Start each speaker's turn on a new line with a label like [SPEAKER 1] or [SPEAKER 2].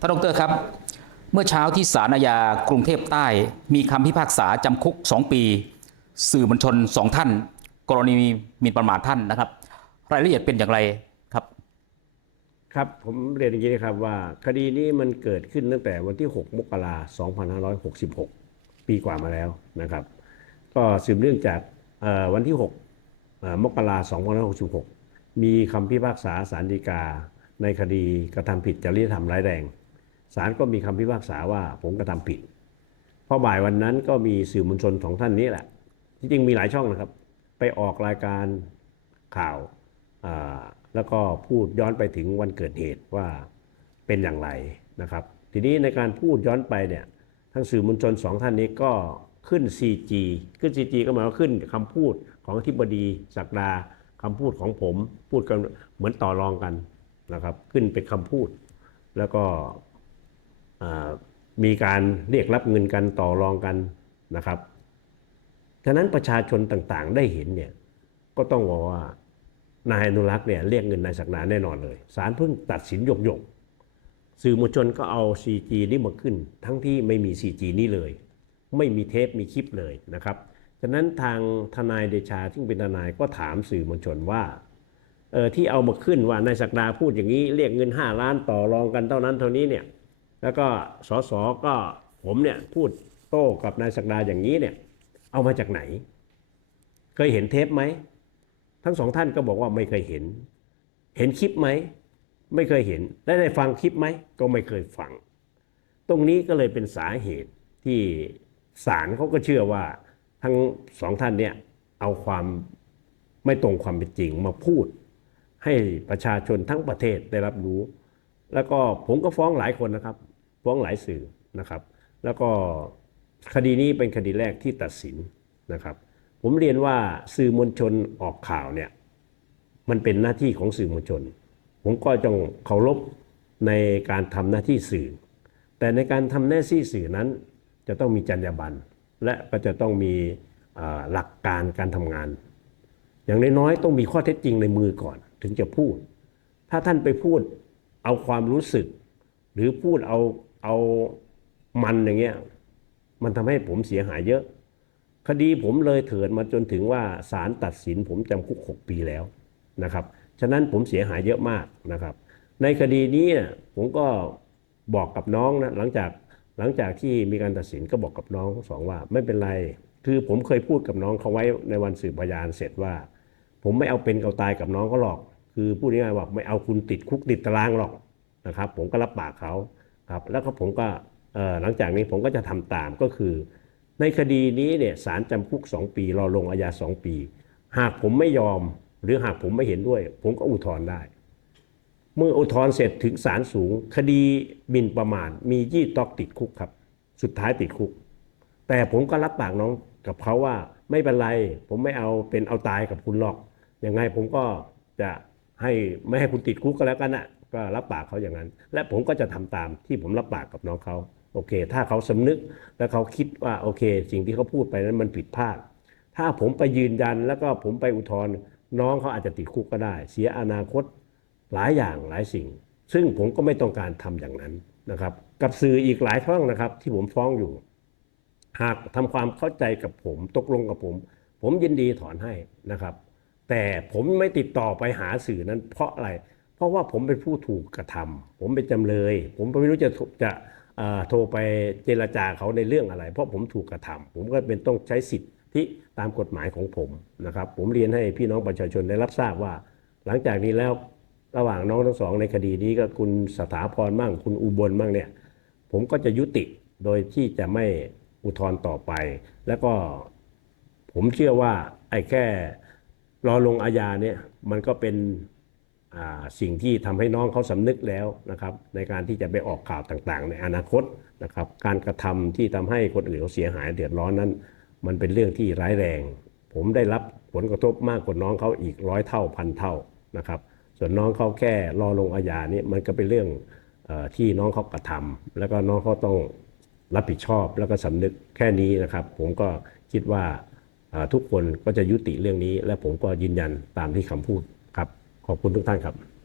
[SPEAKER 1] ท่านดรครับ เมื่อเช้าที่ศาลอาญากรุงเทพใต้ มีคำพิพากษาจำคุก 2 ปี สื่อมวลชนสองท่าน กรณีหมีประมาทท่านนะครับ รายละเอียดเป็นอย่างไรครับ
[SPEAKER 2] ครับผมเรียนอย่างนี้นะครับว่าคดีนี้มันเกิดขึ้นตั้งแต่วันที่ 6 มกราคม 2566 ปีกว่ามาแล้วนะครับ ก็สืบเนื่องจากวันที่6เอ่อมกราคม 2566 มีคำพิพากษาสารดีกาในคดีกระทำผิดจริยธรรมร้ายแรง ศาลก็มีคำพิพากษาว่าผมกระทำผิดพอบ่ายวันนั้นก็มีสื่อมวลชนของท่านนี้แหละที่จริงมีหลายช่องนะครับ ไปออกรายการข่าวแล้วก็พูดย้อนไปถึงวันเกิดเหตุว่าเป็นอย่างไรนะครับ ทีนี้ในการพูดย้อนไปเนี่ยทั้งสื่อมวลชนสองท่านนี้ก็ขึ้น CG ขึ้น CG ก็หมายว่าขึ้นคำพูดของอธิบดีศักดาคำพูดของผมพูดกันเหมือนต่อรองกันนะครับ ขึ้นเป็นคำพูด แล้วก็ มีการเรียกรับเงินกันต่อรองกันนะครับฉะนั้นประชาชนต่างๆได้เห็นเนี่ยก็ต้องบอกว่านายอนุรักษ์เนี่ยเรียกเงินนายศักดาแน่นอนเลยศาลเพิ่งตัดสินหยกหยกสื่อมวลชนก็เอา CG นี้มาขึ้น ทั้งที่ไม่มี CG นี้เลย ไม่มีเทปมีคลิปเลยนะครับฉะนั้นทางทนายเดชาที่เป็นทนายก็ถามสื่อมวลชนว่าเออที่เอามาขึ้นว่านายศักดาพูดอย่างนี้เรียกเงิน 5 ล้านต่อรองกันเท่านั้นเท่านี้เนี่ย แล้วก็สสก็ผมเนี่ยพูดโต้กับนายศักดาอย่างนี้เนี่ยเอามาจากไหน เคยเห็นเทปไหม ทั้งสองท่านก็บอกว่าไม่เคยเห็น เห็นคลิปไหม ไม่เคยเห็นและได้ฟังคลิปไหม ก็ไม่เคยฟัง ตรงนี้ก็เลยเป็นสาเหตุที่ศาลเขาก็เชื่อว่าทั้งสองท่านเนี่ยเอาความไม่ตรงความเป็นจริงมาพูด ให้ประชาชนทั้งประเทศได้รับรู้ แล้วก็ผมก็ฟ้องหลายคนนะครับ ฟ้องหลายสื่อนะครับ แล้วก็คดีนี้เป็นคดีแรกที่ตัดสินนะครับ ผมเรียนว่าสื่อมวลชนออกข่าวเนี่ยมันเป็นหน้าที่ของสื่อมวลชน ผมก็จงเคารพในการทำหน้าที่สื่อ แต่ในการทำหน้าที่สื่อนั้น จะต้องมีจรรยาบรรณและก็จะต้องมีหลักการการทำงาน อย่างน้อยๆต้องมีข้อเท็จจริงในมือก่อน ถึงจะพูด ถ้าท่านไปพูดเอาความรู้สึก หรือพูดเอาเอามันอย่างเงี้ยมันทำให้ผมเสียหายเยอะ คดีผมเลยเถิดมาจนถึงว่าศาลตัดสินผมจำคุก 6 ปีแล้วนะครับฉะนั้นผมเสียหายเยอะมากนะครับ ในคดีนี้ผมก็บอกกับน้องนะหลังจากหลังจากที่มีการตัดสินก็บอกกับน้องทั้งสองว่าไม่เป็นไร คือผมเคยพูดกับน้องเขาไว้ในวันสืบพยานเสร็จว่า ผมไม่เอาเป็นเอาตายกับน้องเขาหรอก คือพูดง่ายๆว่าไม่เอาคุณติดคุกติดตารางหรอก นะครับ ผมก็รับปากเขาครับแล้วก็ผมก็หลังจากนี้ผมก็จะทำตามก็คือ ในคดีนี้เนี่ยศาลจำคุก 2 ปีรอลงอาญา2 ปี หากผมไม่ยอมหรือหากผมไม่เห็นด้วย ผมก็อุทธรณ์ได้ เมื่ออุทธรณ์เสร็จถึงศาลสูง คดีหมิ่นประมาทมียี่ตอกติดคุกครับ สุดท้ายติดคุก แต่ผมก็รับปากน้องกับเขาว่าไม่เป็นไร ผมไม่เอาเป็นเอาตายกับคุณหรอกยังไงผมก็จะให้ไม่ให้คุณติดคุกก็แล้วกันนะ ก็รับปากเขาอย่างนั้น และผมก็จะทำตามที่ผมรับปากกับน้องเขาโอเค ถ้าเขาสำนึกและเขาคิดว่าโอเค สิ่งที่เขาพูดไปนั้นมันผิดพลาด ถ้าผมไปยืนยันแล้วก็ผมไปอุทธรณ์น้องเขาอาจจะติดคุกก็ได้ เสียอนาคตหลายอย่างหลายสิ่ง ซึ่งผมก็ไม่ต้องการทำอย่างนั้นนะครับ กับสื่ออีกหลายช่องนะครับ ที่ผมฟ้องอยู่ หากทำความเข้าใจกับผมตกลงกับผม ผมยินดีถอนให้นะครับ แต่ผมไม่ติดต่อไปหาสื่อนั้นเพราะอะไร เพราะว่าผมเป็นผู้ถูกกระทำผมเป็นจำเลย ผมไม่รู้จะจะโทรไปเจรจาเขาในเรื่องอะไร เพราะผมถูกกระทำผมก็เป็นต้องใช้สิทธิที่ตามกฎหมายของผมนะครับ ผมเรียนให้พี่น้องประชาชนได้รับทราบว่า หลังจากนี้แล้วระหว่างน้องทั้งสองในคดีนี้ก็คุณสถาพรมั่งคุณอุบลมั่งเนี่ยผมก็จะยุติโดยที่จะไม่อุทธรณ์ต่อไป แล้วก็ผมเชื่อว่าไอ้แค่รอลงอาญาเนี่ยมันก็เป็น สิ่งที่ทำให้น้องเขาสำนึกแล้วนะครับในการที่จะไปออกข่าวต่างๆ ในอนาคตนะครับการกระทำที่ทำให้คนอื่นเขาเสียหายเดือดร้อนนั้น มันเป็นเรื่องที่ร้ายแรง ผมได้รับผลกระทบมากกว่าน้องเขาอีกร้อยเท่าพันเท่านะครับส่วนน้องเขาแค่รอลงอาญานี่มันก็เป็นเรื่องอที่น้องเขากระทำแล้วก็น้องเขาต้องรับผิดชอบแล้วก็สำนึกแค่นี้นะครับ ผมก็คิดว่าทุกคนก็จะยุติเรื่องนี้ และผมก็ยืนยันตามที่คำพูด ขอบคุณทุกท่านครับ